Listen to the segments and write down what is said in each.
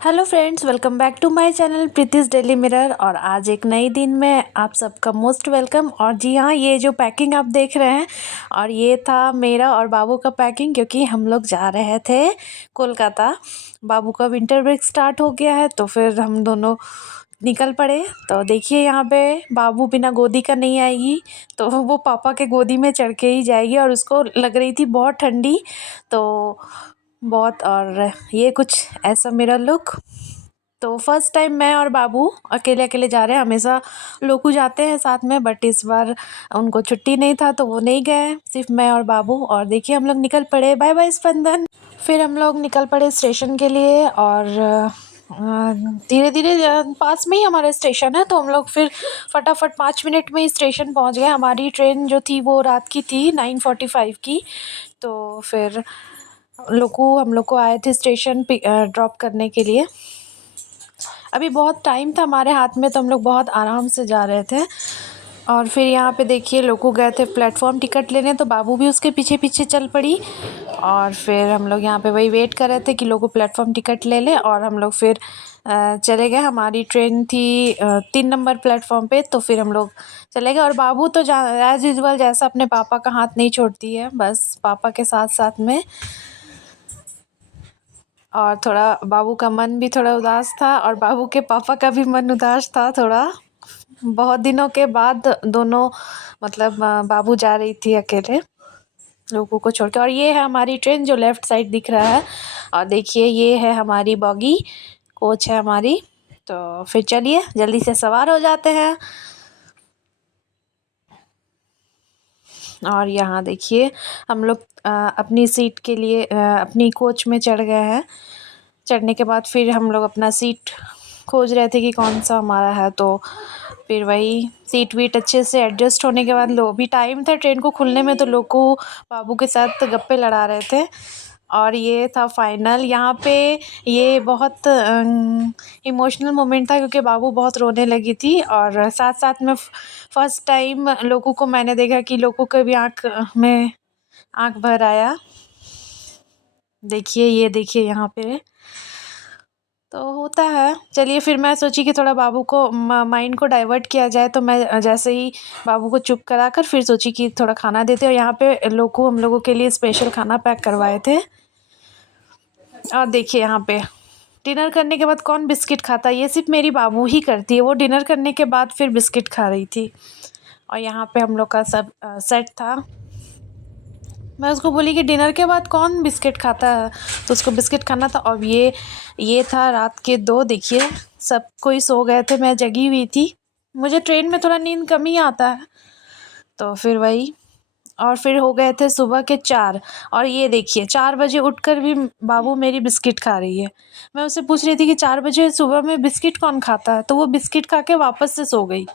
Hello friends, welcome back to my channel Preeti's daily mirror. और आज एक नई दिन में आप सबका मोस्ट वेलकम। और जी हाँ, ये जो पैकिंग आप देख रहे हैं और ये था मेरा और बाबू का पैकिंग, क्योंकि हम लोग जा रहे थे कोलकाता। बाबू का विंटर ब्रेक स्टार्ट हो गया है तो फिर हम दोनों निकल पड़े। तो देखिए यहाँ पे बाबू बिना गोदी का नहीं आएगी, तो वो पापा के गोदी में चढ़ के ही जाएगी। और उसको लग रही थी बहुत ठंडी, तो बहुत। और ये कुछ ऐसा मेरा लुक। तो फर्स्ट टाइम मैं और बाबू अकेले अकेले जा रहे हैं। हमेशा लोग जाते हैं साथ में, बट इस बार उनको छुट्टी नहीं था तो वो नहीं गए, सिर्फ मैं और बाबू। और देखिए हम लोग निकल पड़े। बाय बाय स्पंदन। फिर हम लोग निकल पड़े स्टेशन के लिए। और धीरे धीरे पास में ही हमारा स्टेशन है, तो हम लोग फिर फटाफट 5 मिनट में ही स्टेशन पहुंच गए। हमारी ट्रेन जो थी वो रात की थी 9:45 की। तो फिर हम लोग को आए थे स्टेशन पे ड्रॉप करने के लिए। अभी बहुत टाइम था हमारे हाथ में, तो हम लोग बहुत आराम से जा रहे थे। और फिर यहाँ पे देखिए लोगों गए थे प्लेटफॉर्म टिकट लेने, तो बाबू भी उसके पीछे पीछे चल पड़ी। और फिर हम लोग यहाँ पे वही वेट कर रहे थे कि लोगों प्लेटफॉर्म टिकट ले ले। और हम लोग फिर चले गए। हमारी ट्रेन थी 3 नंबर प्लेटफॉर्म पे, तो फिर हम लोग चले गए। और बाबू तो एज यूजल जैसा अपने पापा का हाथ नहीं छोड़ती है, बस पापा के साथ साथ में। और थोड़ा बाबू का मन भी थोड़ा उदास था, और बाबू के पापा का भी मन उदास था थोड़ा। बहुत दिनों के बाद दोनों, मतलब बाबू जा रही थी अकेले लोगों को छोड़ के। और ये है हमारी ट्रेन जो लेफ़्ट साइड दिख रहा है। और देखिए ये है हमारी बॉगी, कोच है हमारी। तो फिर चलिए जल्दी से सवार हो जाते हैं। और यहाँ देखिए हम लोग अपनी सीट के लिए अपनी कोच में चढ़ गए हैं। चढ़ने के बाद फिर हम लोग अपना सीट खोज रहे थे कि कौन सा हमारा है। तो फिर वही सीट वीट अच्छे से एडजस्ट होने के बाद, लो भी टाइम था ट्रेन को खुलने में, तो लोग को बाबू के साथ गप्पे लड़ा रहे थे। और ये था फाइनल यहाँ पे। ये बहुत इमोशनल मोमेंट था, क्योंकि बाबू बहुत रोने लगी थी। और साथ साथ में फर्स्ट टाइम लोगों को मैंने देखा कि लोगों के भी आँख में आँख भर आया। देखिए ये देखिए यहाँ पे तो होता है। चलिए फिर मैं सोची कि थोड़ा बाबू को माइंड को डाइवर्ट किया जाए, तो मैं जैसे ही बाबू को चुप कराकर फिर सोची कि थोड़ा खाना देते। और यहाँ पे हम लोगों के लिए स्पेशल खाना पैक करवाए थे। और देखिए यहाँ पे डिनर करने के बाद कौन बिस्किट खाता है, ये सिर्फ मेरी बाबू ही करती है। वो डिनर करने के बाद फिर बिस्किट खा रही थी। और यहाँ पे हम लोग का सब सेट था। मैं उसको बोली कि डिनर के बाद कौन बिस्किट खाता है, तो उसको बिस्किट खाना था। और ये था रात के 2। देखिए सब कोई सो गए थे, मैं जगी हुई थी। मुझे ट्रेन में थोड़ा नींद कम ही आता है, तो फिर वही। और फिर हो गए थे सुबह के 4। और ये देखिए 4 बजे उठकर भी बाबू मेरी बिस्किट खा रही है। मैं उससे पूछ रही थी कि 4 बजे सुबह में बिस्किट कौन खाता है, तो वो बिस्किट खा के वापस से सो गई।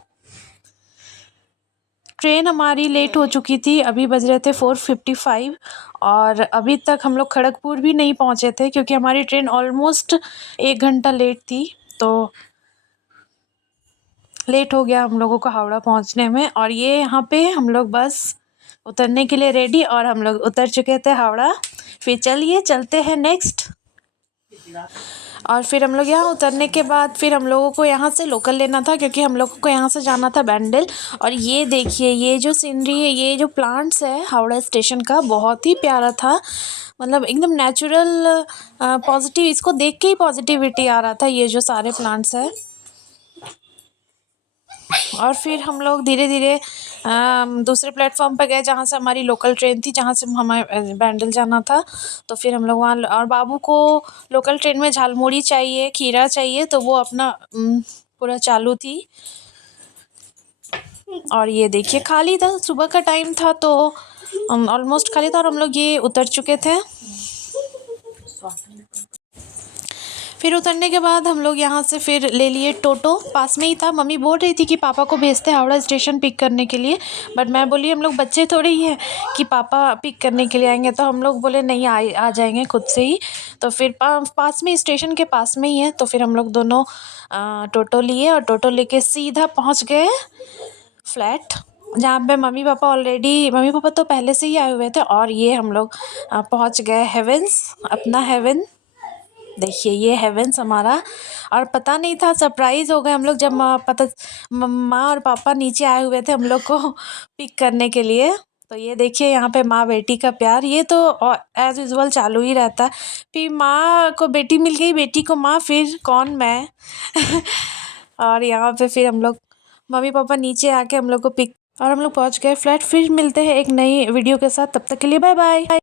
ट्रेन हमारी लेट हो चुकी थी, अभी बज रहे थे 4:55। और अभी तक हम लोग खड़गपुर भी नहीं पहुंचे थे, क्योंकि हमारी ट्रेन ऑलमोस्ट 1 घंटा लेट थी। तो लेट हो गया हम लोगों को हावड़ा पहुंचने में। और ये यहाँ पे हम लोग बस उतरने के लिए रेडी, और हम लोग उतर चुके थे हावड़ा। फिर चलिए चलते हैं नेक्स्ट। और फिर हम लोग यहाँ उतरने के बाद फिर हम लोगों को यहाँ से लोकल लेना था, क्योंकि हम लोगों को यहाँ से जाना था बैंडल। और ये देखिए ये जो सीनरी है, ये जो प्लांट्स है हावड़ा स्टेशन का, बहुत ही प्यारा था। मतलब एकदम नेचुरल पॉजिटिव, इसको देख के ही पॉजिटिविटी आ रहा था, ये जो सारे प्लांट्स है। और फिर हम लोग धीरे धीरे दूसरे प्लेटफॉर्म पर गए, जहाँ से हमारी लोकल ट्रेन थी, जहाँ से हमें बैंडल जाना था। तो फिर हम लोग वहाँ, और बाबू को लोकल ट्रेन में झालमुड़ी चाहिए, खीरा चाहिए, तो वो अपना पूरा चालू थी। और ये देखिए खाली था, सुबह का टाइम था, तो ऑलमोस्ट खाली था। और हम लोग ये उतर चुके थे। फिर उतरने के बाद हम लोग यहाँ से फिर ले लिए टोटो, पास में ही था। मम्मी बोल रही थी कि पापा को भेजते हावड़ा स्टेशन पिक करने के लिए, बट मैं बोली हम लोग बच्चे थोड़े ही हैं कि पापा पिक करने के लिए आएंगे। तो हम लोग बोले नहीं, आ जाएंगे खुद से ही। तो फिर पास में, स्टेशन के पास में ही है, तो फिर हम लोग दोनों टोटो लिए। और टोटो लेके सीधा पहुँच गए फ्लैट, जहाँ पे मम्मी पापा तो पहले से ही आए हुए थे। और ये हम लोग पहुँच गए हेवेंस, अपना हेवन। देखिए ये हेवेंस हमारा। और पता नहीं था, सरप्राइज़ हो गए हम लोग जब माँ और पापा नीचे आए हुए थे हम लोग को पिक करने के लिए। तो ये देखिए यहाँ पे माँ बेटी का प्यार, ये तो एज़ यूजुअल चालू ही रहता है। फिर माँ को बेटी मिल गई, बेटी को माँ, फिर कौन मैं और यहाँ पे फिर हम लोग मम्मी पापा नीचे आके हम लोग को पिक, और हम लोग पहुँच गए फ्लैट। फिर मिलते हैं एक नई वीडियो के साथ, तब तक के लिए बाय बाय।